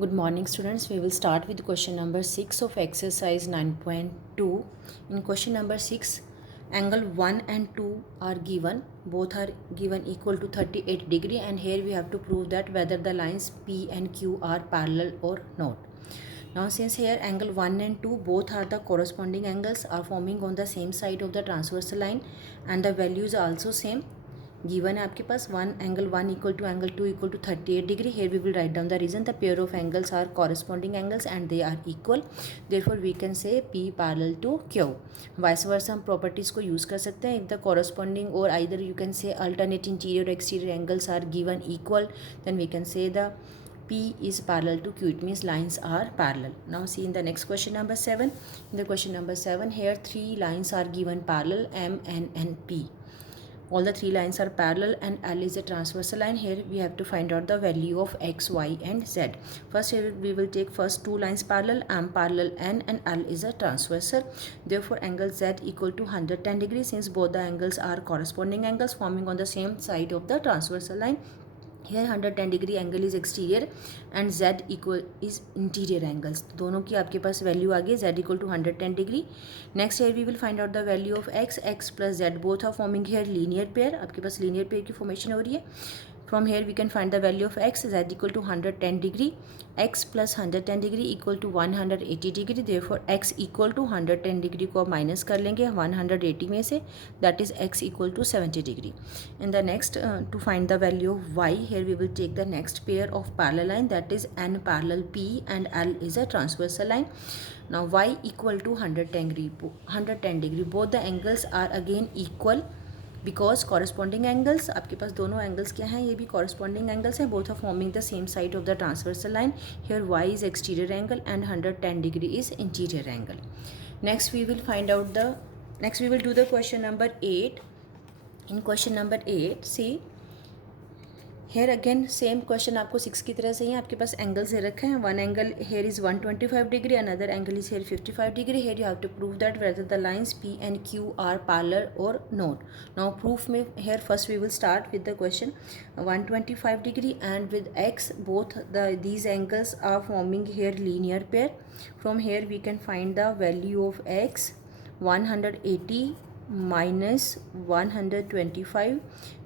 Good morning, students. We will start with question number 6 of exercise 9.2. In question number 6, angle 1 and 2 are given. Both are given equal to 38 degree, and here we have to prove that whether the lines P and Q are parallel or not. Now, since here angle 1 and 2 both are the corresponding angles are forming on the same side of the transversal line, and the values are also same. Given है आपके पास one angle 1 equal to angle 2 equal to 38 degree. Here we will write down the reason. The pair of angles are corresponding angles and they are equal. Therefore we can say P parallel to Q. Vice versa हम properties को use कर सकते हैं. If the corresponding और either you can say alternate interior exterior angles are given equal, then we can say the P is parallel to Q. It means lines are parallel. Now see in the next question number 7. In the question number 7, here three lines are given parallel, M, N and P. All the three lines are parallel and L is a transversal line. Here we have to find out the value of X, Y and Z. First here we will take first two lines parallel, M parallel N and L is a transversal. Therefore angle Z equal to 110 degrees, since both the angles are corresponding angles forming on the same side of the transversal line. Here 110 degree angle is exterior and Z equal is interior angles. दोनों की आपके पास value आ गई. Z equal to 110 degree. Next here we will find out the value of X. X plus Z both are forming here linear pair. आपके पास linear pair की formation हो रही है. From here we can find the value of X. Z equal to 110 degree. X plus 110 degree equal to 180 degree. Therefore X equal to 110 degree को आप minus कर लेंगे 180 में से. That is X equal to 70 degree. In the next to find the value of Y, here we will take the next pair of parallel line, that is N parallel P and L is a transversal line. Now Y equal to 110 degree. 110 degree. Both the angles are again equal because corresponding angles, आपके पास दोनों angles क्या हैं, ये भी corresponding angles हैं. Both are forming the same side of the transversal line. Here Y is exterior angle and 110 degree is interior angle. Next we will find out the, next we will do the question number 8. In question number 8, see here again same question आपको 6 की तरह से ही आपके पास angles दे रखे हैं. One angle here is 125 degree, another angle is here 55 degree. Here you have to prove that whether the lines P and Q are parallel or not. Now proof में here first we will start with the question 125 degree and with X both these angles are forming here linear pair. From here we can find the value of X. 180 minus 125,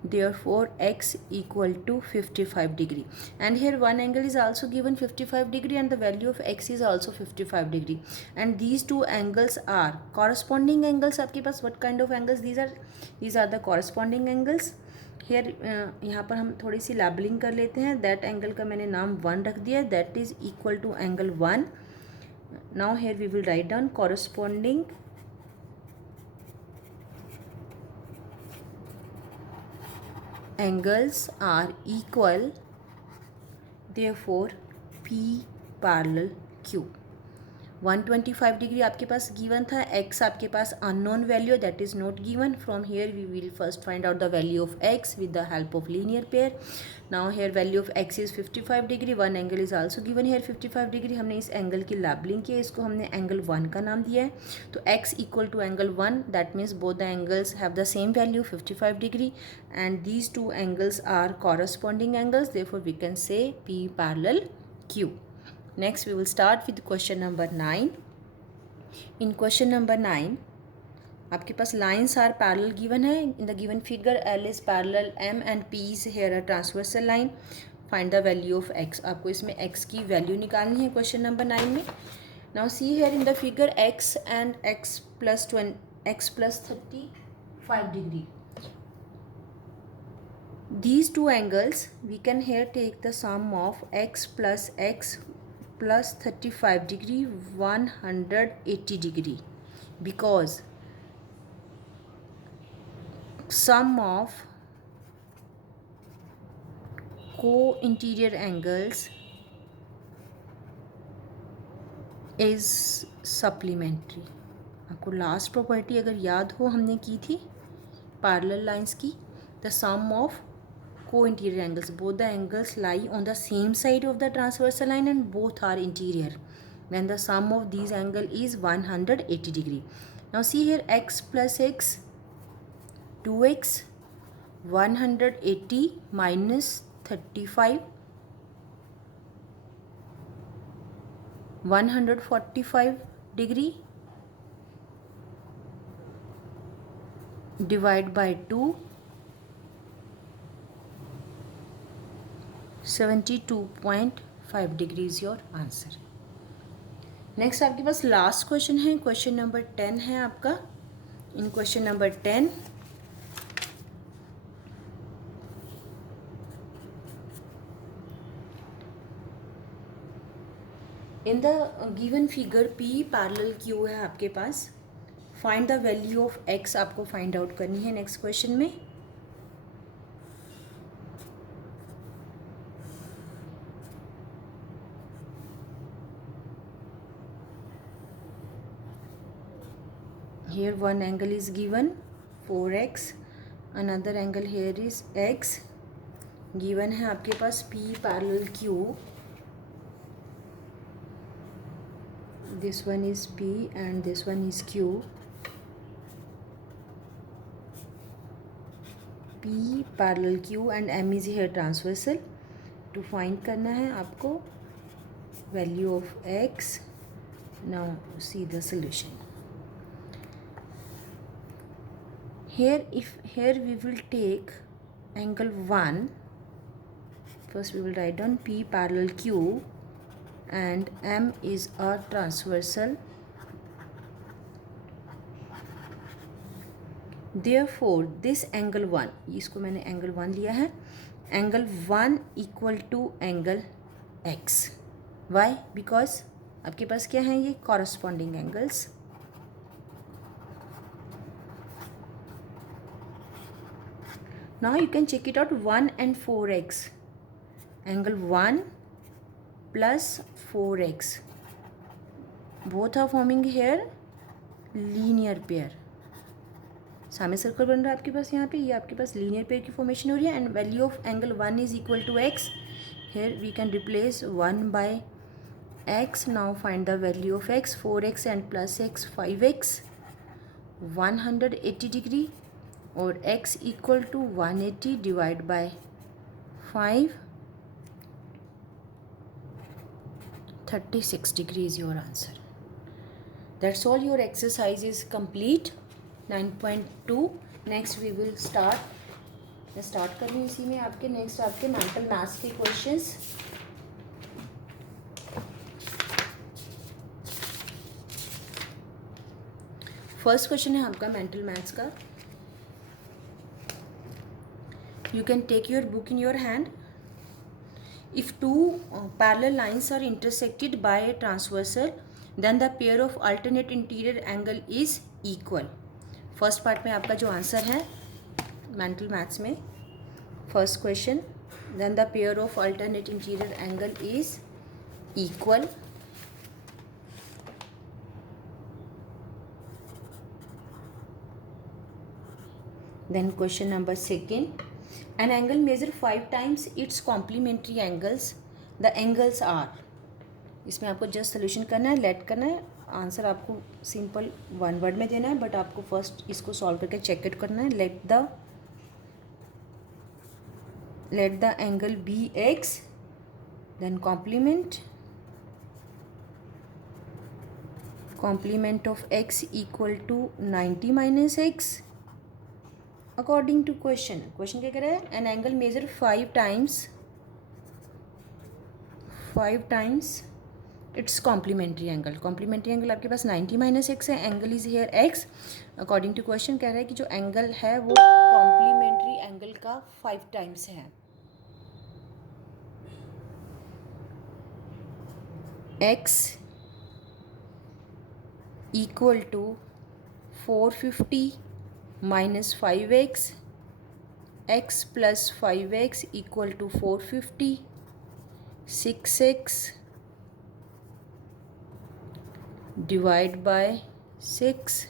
therefore X equal to 55 degree. And here one angle is also given 55 degree and the value of X is also 55 degree. And these two angles are corresponding angles. आपके पास what kind of angles these are the corresponding angles. Here यहाँ पर हम थोड़ी सी labelling कर लेते हैं. That angle का मैंने नाम 1 रख दिया. That is equal to angle 1. Now here we will write down corresponding angles are equal, therefore P parallel Q. 125 degree आपके पास गिवन था. X आपके पास unknown value, that is not given. From here we will first find out the value of X with the help of linear pair. Now here value of X is 55 degree. One angle is also given here 55 degree. हमने इस angle की labelling की है, इसको हमने angle 1 का नाम दिया है. तो X equal to angle 1, that means both the angles have the same value 55 degree and these two angles are corresponding angles. Therefore we can say P parallel Q. Next we will start with question number 9. In question number 9 आपके पास lines are parallel given है. In the given figure L is parallel M and P is here a transversal line. Find the value of X. आपको इसमें X की value निकालनी है question number 9 में. Now see here in the figure X and X plus 35 degree. These two angles we can here take the sum of X plus X plus 35 degree 180 degree, because sum of co-interior angles is supplementary. आपको last property अगर याद हो हमने की थी parallel lines की. The sum of co-interior angles, both the angles lie on the same side of the transversal line and both are interior, then the sum of these angle is 180 degree. Now see here X plus X, 2X, 180 minus 35 145 degree divide by 2, 72.5 degree is your answer. Next आपके पास last question है, question number 10 है आपका. In question number 10 in the given figure P parallel Q है आपके पास. Find the value of x आपको find out करनी है नेक्स्ट क्वेश्चन में. Here one angle is given 4x, another angle here is x. given है आपके पास P parallel Q. This one is P and this one is Q. P parallel Q and M is here transversal. To find करना है आपको value of x. Now see the solution. Here we will take angle 1. First we will write down P parallel Q and M is a transversal. Therefore this angle 1, इसको मैंने angle 1 लिया है, angle 1 equal to angle x. Why? Because आपके पास क्या है, ये corresponding angles. Now you can check it out. 1 and 4x. Angle 1 plus 4x. Both are forming here linear pair. सामने सर्कल बन रहा है आपके पास यहाँ पे, ये आपके पास लीनियर पेयर की फॉर्मेशन हो रही है. And value of angle 1 is equal to x. Here we can replace 1 by x. Now find the value of x. 4x and plus x 5x. 180 degree. और x equal to 180 divide by 5, 36 degree is your answer. That's all. Your exercise is complete. 9.2. Next we will start. मैं start कर रही हूँ इसी में आपके next आपके mental maths के क्वेश्चंस. फर्स्ट क्वेश्चन है आपका मेंटल मैथ्स का. You can take your book in your hand. If two parallel lines are intersected by a transversal, then the pair of alternate interior angle is equal. First part में आपका जो answer है mental maths में, first question, then the pair of alternate interior angle is equal. Then question number second. An angle measure 5 times its complementary angles. The angles are. इसमें आपको just solution करना है, late करना है. Answer आपको simple one word में देना है, बट आपको फर्स्ट इसको सॉल्व करके चेक इट करना है. Let the angle be x, then complement of x equal to 90 minus x. According to question क्या कह रहा है, an angle measure 5 times its complementary angle. Complementary angle आपके पास 90 माइनस एक्स है. Angle is here x. According to question कह रहा है कि जो एंगल है वो कॉम्प्लीमेंट्री एंगल का 5 टाइम्स है. X equal to 450 minus 5x, x plus 5x equal to 450, 6x divide by 6,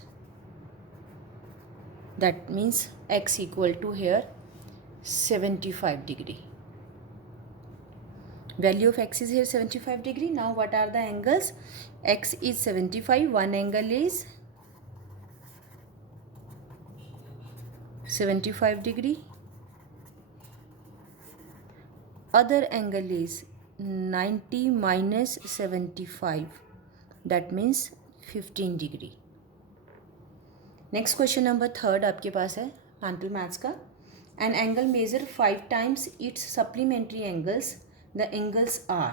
that means x equal to here 75 degree. Value of x is here 75 degree. Now what are the angles? X is 75, one angle is 75 degree, other angle is 90 minus 75, that means 15 degree. Next question number third आपके पास है mental maths का. An angle measure 5 times its supplementary angles, the angles are.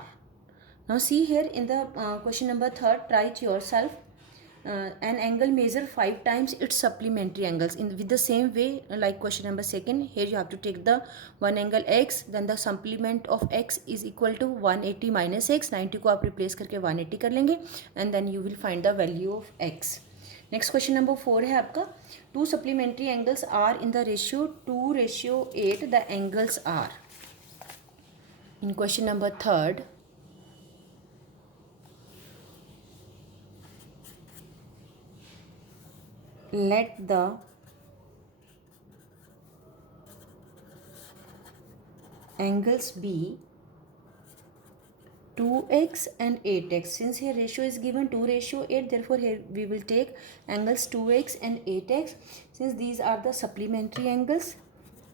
Now see here in the question number third, try it yourself. An angle measure 5 times its supplementary angles in with the same way like question number second. Here you have to take the one angle x, then the supplement of x is equal to 180 minus x. 90 को आप replace करके 180 कर लेंगे and then you will find the value of x. Next question number 4 है आपका. Two supplementary angles are in the ratio 2:8. The angles are. In question number third, let the angles be 2x and 8x. Since here ratio is given 2:8, therefore here we will take angles 2x and 8x. Since these are the supplementary angles,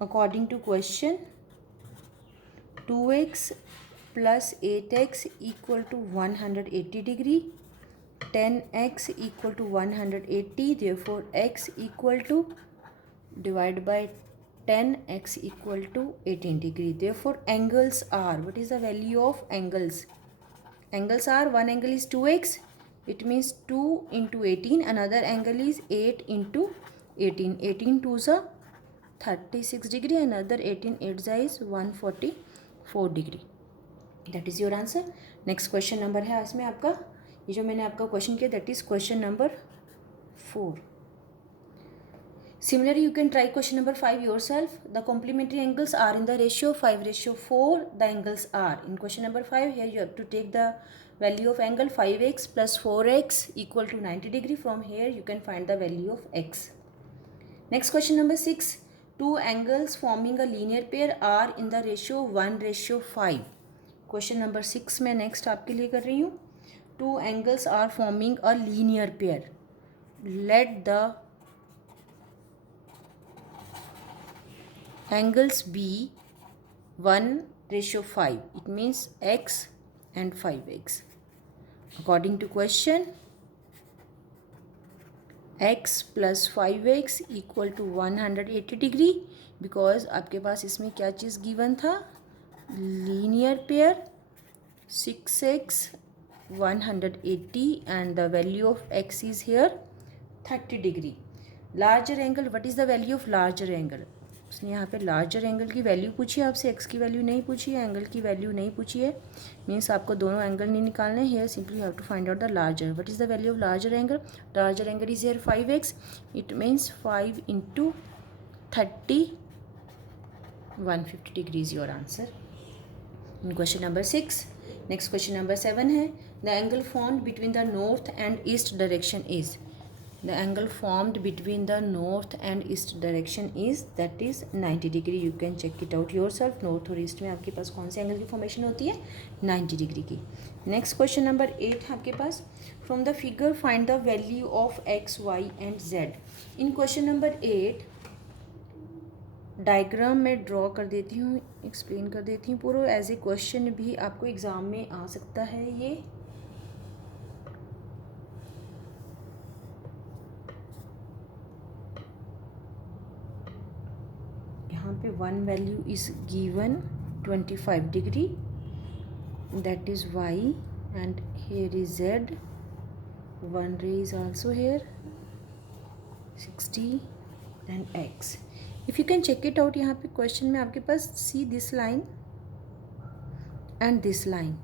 according to question, 2x plus 8x equal to 180 degree. 10x equal to 180, therefore x equal to divide by 10, x equal to 18 degree. Therefore angles are, what is the value of angles? Angles are, one angle is 2x, it means 2 into 18. Another angle is 8 into 18. 18 2s are 36 degree. Another 18 8s is 144 degree. That is your answer. Next question number है इसमें आपका, ये जो मैंने आपका question किया, that is question number 4. Similarly, you can try question number 5 yourself. The complementary angles are in the ratio 5:4. The angles are. In question number 5, here you have to take the value of angle 5x plus 4x equal to 90 degree. From here, you can find the value of x. Next question number 6. Two angles forming a linear pair are in the ratio 1:5. Question number 6 मैं next आपके लिए कर रही हूँ. Two angles are forming a linear pair. Let the angles be 1:5. It means x and 5x. According to question, x plus 5x equal to 180 degree. Because आपके पास इसमें क्या चीज़ given था, linear pair 6x 180 and the value of x is here 30 degree. Larger angle, what is the value of larger angle? उसने यहाँ पे larger angle की value पूछी है आपसे, x की वैल्यू नहीं पूछी है, एंगल की वैल्यू नहीं पूछी है. मीन्स आपको दोनों एंगल नहीं निकालने हैं. Here simply you have to find out the larger. What is the value of larger angle? Larger angle is here 5x. It means 5 into 30, 150 degree is your answer. In question number 6. Next question number 7 है. The angle formed between the north and east direction is. The angle formed between the north and east direction is, that is 90 degree. You can check it out yourself. North और east में आपके पास कौन से angle की formation होती है, 90 degree की. Next question number 8 है आपके पास. From the figure find the value of x, y and z. In question number 8 diagram में ड्रॉ कर देती हूँ, एक्सप्लेन कर देती हूँ पूरा. एज ए क्वेश्चन भी आपको एग्ज़ाम में आ सकता है ये. यहाँ पे one value is given 25 degree, that is y, and here is z. One ray is also here 60 and x. If you can check it out, यहाँ पे क्वेश्चन में आपके पास see this line and this line,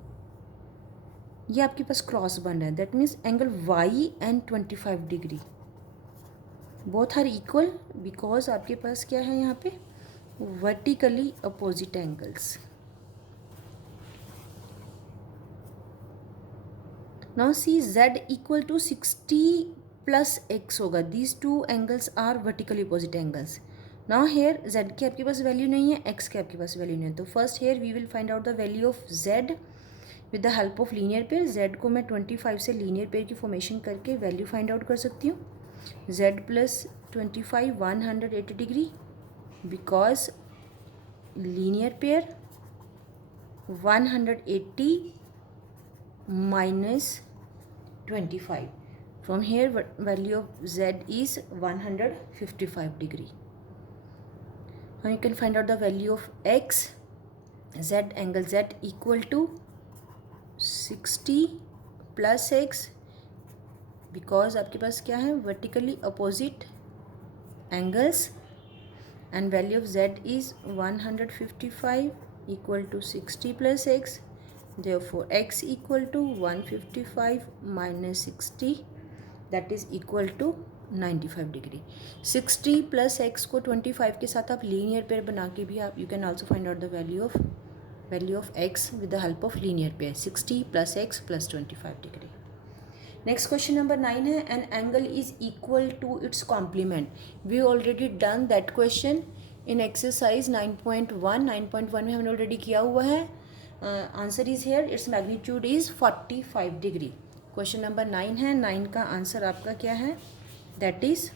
ये आपके पास cross बन रहा है. That means angle y and 25 degree both are equal, because आपके पास क्या है यहाँ पे, vertically opposite angles. Now see z equal to 60 plus x होगा. These two angles are vertically opposite angles. Now here z की आपके पास वैल्यू नहीं है, x की आपके पास वैल्यू नहीं है. तो first here we will find out the value of z with the help of linear pair. z को मैं 25 से लीनियर पेयर की फॉर्मेशन करके वैल्यू फाइंड आउट कर सकती हूँ. z plus 25 180 degree, because linear pair 180 minus 25. From here value of z is 155 degree. Now you can find out the value of x. Z, angle z equal to 60 plus x, because आपके पास क्या है, vertically opposite angles, and value of z is 155 equal to 60 plus x. Therefore x equal to 155 minus 60, that is equal to 95 degree. 60 plus x को 25 के साथ आप linear pair बना के भी आप you can also find out the value of x with the help of linear pair. 60 plus x plus 25 degree. Next question number 9 है, an angle is equal to its complement. We already done that question in exercise 9.1. 9.1 में हमने already किया हुआ है. Answer is here, its magnitude is 45 degree. Question number 9 है. 9 का answer आपका क्या है, that is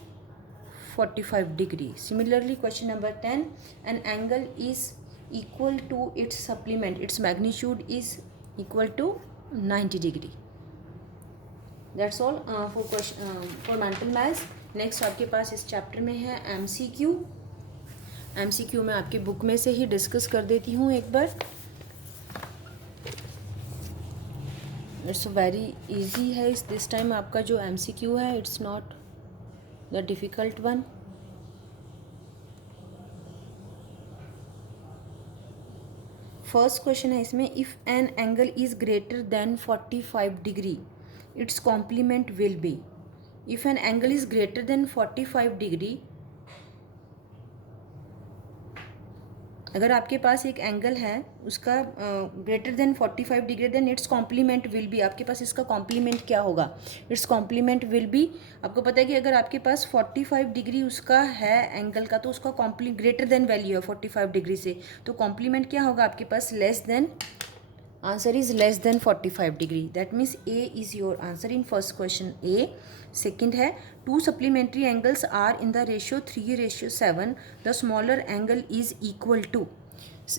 45 degree. Similarly question number 10, an angle is equal to its supplement, its magnitude is equal to 90 degree. That's all for mental maths. Next आपके पास इस chapter में है MCQ. MCQ मैं आपकी बुक में से ही डिस्कस कर देती हूँ एक बार. इट्स वेरी इजी है दिस टाइम. आपका जो MCQ है, it's not the difficult one. First question है इसमें, if an angle is greater than 45 degree its complement will be. If an angle is greater than 45 degree, अगर आपके पास एक एंगल है उसका greater than 45 degree, then its complement will be. आपके पास इसका कॉम्प्लीमेंट क्या होगा, इट्स कॉम्प्लीमेंट विल बी. आपको पता है कि अगर आपके पास 45 डिग्री उसका है एंगल का, तो उसका ग्रेटर देन वैल्यू है 45 डिग्री से, तो कॉम्प्लीमेंट क्या होगा आपके पास, less than. Answer is less than 45 degree. That means A is your answer in first question A. Second है, two supplementary angles are in the ratio 3:7. The smaller angle is equal to.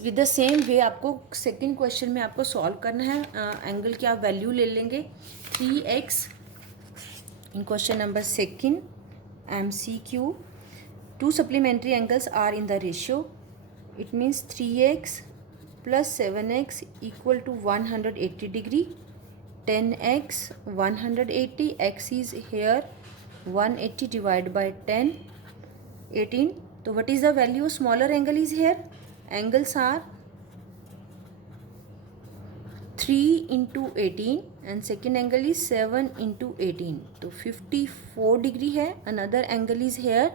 With the same way आपको second question में आपको solve करना है. Angle की आप value ले लेंगे 3x in question number second MCQ. Two supplementary angles are in the ratio, it means 3x plus 7x equal to 180 degree. 10x 180, x is here 180 divided by 10, 18. So what is the value? Smaller angle is here. Angles are 3 into 18 and second angle is 7 into 18. तो 54 degree है. Another angle is here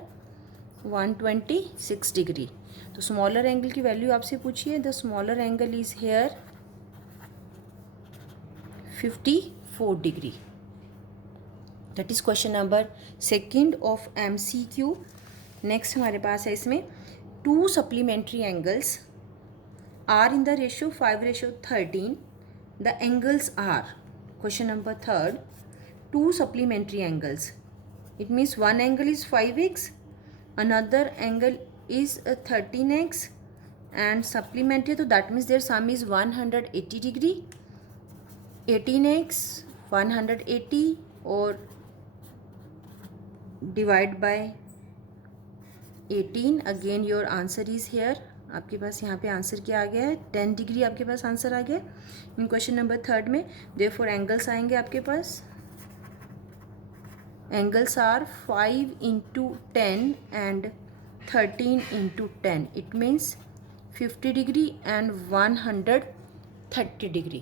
126 degree. तो smaller angle की value आपसे पूछिए. The smaller angle is here 54 degree. That is question number second of MCQ. Next हमारे पास है इसमें, two supplementary angles are in the ratio 5:13. The angles are, question number third, two supplementary angles, it means one angle is 5x, another angle is 13x and supplementary, so that means their sum is 180 degree. 18x 180 और divide by 18. again your answer is here. आपके पास यहाँ पे answer क्या आ गया है, 10 degree आपके पास answer आ गया इन क्वेश्चन नंबर थर्ड में. therefore एंगल्स आएंगे आपके पास, angles are 5 into 10 and 13 into 10. it means 50 degree and 130 degree.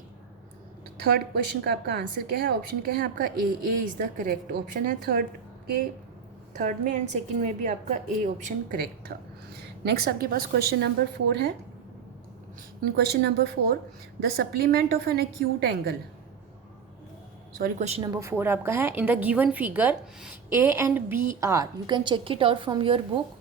तो थर्ड क्वेश्चन का आपका आंसर क्या है, ऑप्शन क्या है आपका A. A is the correct option है. थर्ड में एंड सेकंड में भी आपका ए ऑप्शन करेक्ट था. नेक्स्ट आपके पास क्वेश्चन नंबर 4 है. In question number 4, the supplement of an acute angle, sorry question number 4 आपका है. In the given figure A and B are, you can check it out from your book.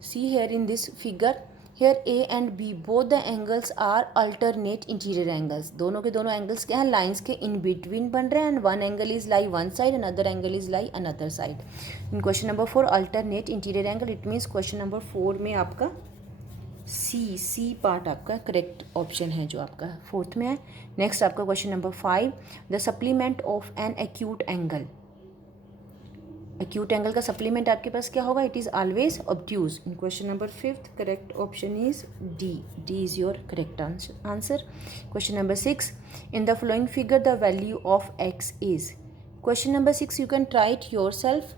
See here in this figure, here A and B both the angles are alternate interior angles. दोनों के दोनों angles क्या हैं, lines के in between बन रहे हैं. And one angle is lie one side, another angle is lie another side. In question number 4 alternate interior angle, it means question number 4 में आपका सी पार्ट आपका करेक्ट ऑप्शन है जो आपका फोर्थ में है। नेक्स्ट आपका question number 5, the supplement of an acute angle. Acute angle का सप्लीमेंट आपके पास क्या होगा? It is always obtuse. In question number 5 correct option is D is your correct answer. Question number 6, in the flowing figure the value of x is. Question number 6 you can try it yourself.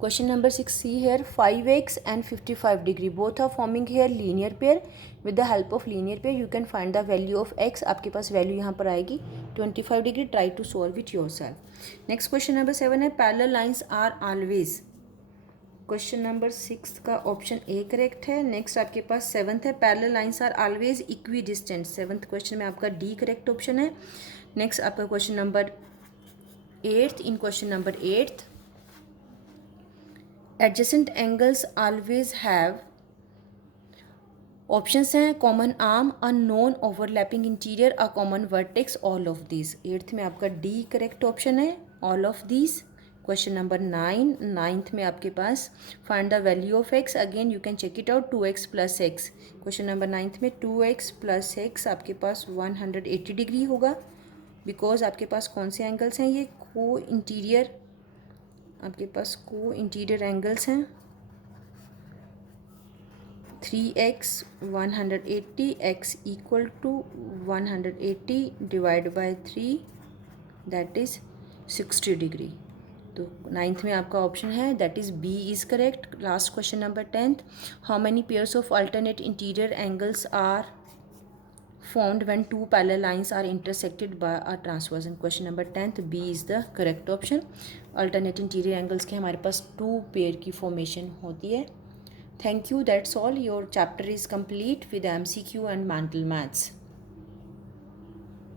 Question number 6, see here, 5x and 55 degree both are forming here linear pair. With the help of linear pair you can find the value of x. आपके पास value यहाँ पर आएगी 25 degree. Try to solve it yourself. Next question number 7 है, parallel lines are always. Question number 6 का option A correct है. Next आपके पास 7th है, parallel lines are always equidistant. 7th question में आपका डी करेक्ट ऑप्शन है. Next आपका question number 8th. In question number 8th, adjacent angles always have. Options हैं common arm, a non overlapping interior, a common vertex, all of this. 8th में आपका D correct option है, all of this. Question number 9, 9th में आपके पास find the value of X. Again you can check it out, 2x plus X. Question number 9th में 2x plus x आपके पास 180 degree होगा, because आपके पास कौन से एंगल्स हैं? ये को इंटीरियर, आपके पास को इंटीरियर एंगल्स हैं. 3x 180, x equal to 180 divide by 3 that is 60 degree. तो 9th में आपका ऑप्शन है that is B is correct. Last question number 10th, how many pairs of alternate interior angles are formed when two parallel lines are intersected by a transverse. And question number 10th, B is the correct option. Alternate interior angles के हमारे पास 2 pair की formation होती है. Thank you, that's all. Your chapter is complete with MCQ and mental maths.